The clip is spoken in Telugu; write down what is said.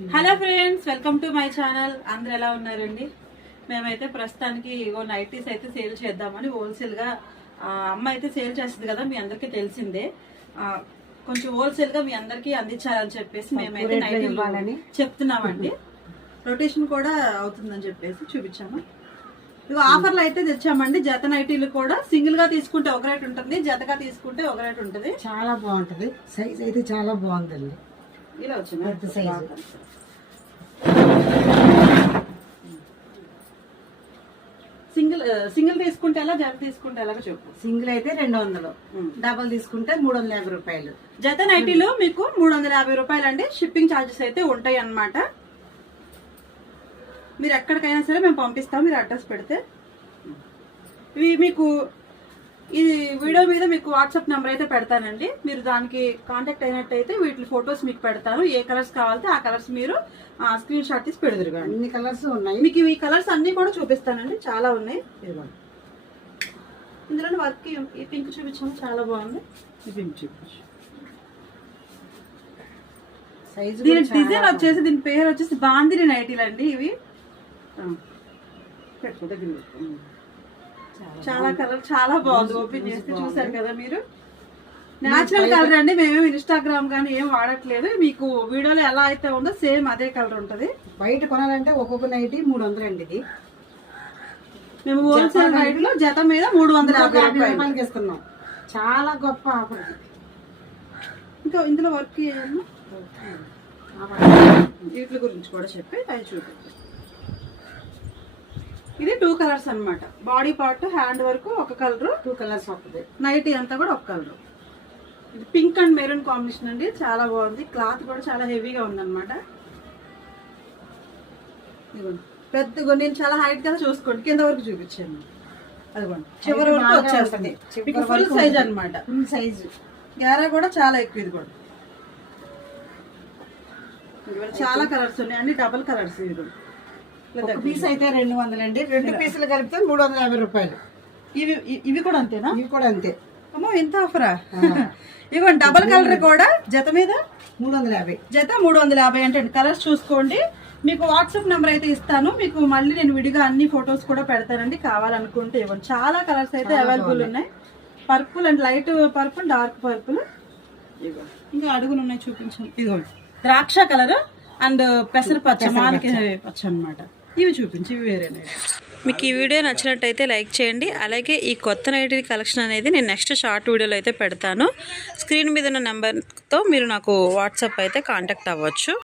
Hello friends welcome to my channel. అందరు ఎలా ఉన్నారండి? మేమైతే ప్రస్తుతానికి ఇగో నైటీస్ అయితే సేల్ చేద్దామని హోల్సేల్గా ఆ, అమ్మ అయితే సేల్ చేస్తుంది కదా మీ అందరికీ తెలిసిందే. కొంచెం హోల్సేల్గా మీ అందరికీ అందించాలని చెప్పేసి మేమైతే నైటీ చెప్తున్నామండి. రొటేషన్ కూడా అవుతుందని చెప్పేసి చూపించాము. ఇగో ఆఫర్లు అయితే తెచ్చామండి. జత నైటీలు కూడా సింగిల్గా తీసుకుంటే ఒక రేట్ ఉంటుంది జతగా తీసుకుంటే ఒక రేట్ ఉంటుంది. చాలా బాగుంటది. సైజ్ అయితే చాలా బాగుందండి. ఇలా వచ్చింది? పెద్ద సింగిల్ సింగిల్ తీసుకుంటే ఎలా జత తీసుకుంటే ఎలాగో చెప్పు. సింగిల్ అయితే రెండు వందలు. డబల్ తీసుకుంటే మూడు వందల యాభై రూపాయలు. జత నైటీలో మీకు మూడు వందల యాభై రూపాయలు అండి షిప్పింగ్ ఛార్జెస్ అయితే ఉంటాయి అన్నమాట మీరు ఎక్కడికైనా సరే మేము పంపిస్తాం. మీరు అడ్రస్ పెడితే. ఇవి మీకు ఈ వీడియో మీద మీకు వాట్సాప్ నెంబర్ అయితే పెడతానండి. మీరు దానికి కాంటాక్ట్ అయినట్టయితే వీటి ఫొటోస్ మీకు పెడతాను. ఏ కలర్స్ కావాలంటే ఆ కలర్స్ మీరు స్క్రీన్ షాట్ తీసి పెడదురు కానీ అన్ని కలర్స్ ఉన్నాయి. మీకు ఈ కలర్స్ అన్ని కూడా చూపిస్తానండి. చాలా ఉన్నాయి. ఇందులో వర్క్ ఈ పింక్ చూపించాము చాలా బాగుంది. ఈ పింక్ చూపించు. సైజు దీని డిజైన్ వచ్చేసి దీని పేరు వచ్చేసి బాందిని నైటీలు అండి ఇవి. పెట్టుకో, దగ్గర. చాలా కలర్ చాలా బాగుంది. ఓపెన్ చేస్తే చూసారు కదా మీరు? నేచురల్ కలర్ అండి. మేమేం ఇన్స్టాగ్రామ్ కానీ ఏం వాడట్లేదు. మీకు వీడియోలో ఎలా అయితే ఉందో సేమ్ అదే కలర్ ఉంటది. బయట కొనాలంటే ఒక్కొక్క నైట్ మూడు వందలు అండి ఇది. మేము హోల్సేల్ రేట్లో జత మీద మూడు వందల యాభై రూపాయలకి ఇస్తున్నాం చాలా గొప్ప ఆఫర్. ఇంకా ఇందులో వర్క్ ఏమో వీటి గురించి కూడా చెప్పి అవి చూపించు ఇది టూ కలర్స్ అన్నమాట. బాడీ పార్ట్ హ్యాండ్ వరకు ఒక కలర్ టూ కలర్స్ వస్తుంది నైటీ అంతా కూడా ఒక కలర్ ఇది పింక్ అండ్ మెరూన్ కాంబినేషన్ అండి. చాలా బాగుంది. క్లాత్ కూడా చాలా హెవీగా ఉందన్నమాట. ఇదిగోండి. పెద్దగా నేను చాలా హైట్ కదా చూసుకోండి. కింద వరకు చూపించాను. అదిగోండి. చివరి వరకు వచ్చేస్తుంది. మీకు ఫుల్ సైజ్ ఉంటుంది. అన్నమాట. ఫుల్ సైజు గ్యారా కూడా చాలా ఎక్కువ ఇది కూడా. చాలా కలర్స్ ఉన్నాయి. అన్ని డబల్ కలర్స్ ఇది ఒక. పీస్ అయితే రెండు వందలు అండి రెండు పీసులు కలిపితే మూడు వందల యాభై రూపాయలు ఇవి ఇవి కూడా అంతేనా? ఇవి కూడా అంతే. అమ్మో ఎంత ఆఫరా? ఇవ్వండి డబల్ కలర్ కూడా. జత మీద? మూడు వందల యాభై జత మూడు వందల యాభై అంటే కలర్స్ చూసుకోండి. మీకు వాట్సాప్ నెంబర్ అయితే ఇస్తాను. మీకు మళ్ళీ నేను విడిగా అన్ని ఫొటోస్ కూడా పెడతానండి. కావాలనుకుంటే ఇవ్వండి. చాలా కలర్స్ అయితే అవైలబుల్ ఉన్నాయి. Purple and light purple dark purple. ఇంకా అడుగులు ఉన్నాయి చూపించండి. ఇదిగోండి. ద్రాక్ష కలర్ అండ్ పెసర పచ్చ మానకి పచ్చ అన్నమాట. ఇవి చూపించి ఇవి వేరే మీకు ఈ వీడియో నచ్చినట్టయితే లైక్ చేయండి. అలాగే ఈ కొత్త నైటీ కలెక్షన్ అనేది నేను నెక్స్ట్ షార్ట్ వీడియోలో అయితే పెడతాను. స్క్రీన్ మీద ఉన్న నెంబర్తో మీరు నాకు వాట్సాప్ అయితే కాంటాక్ట్ అవ్వచ్చు.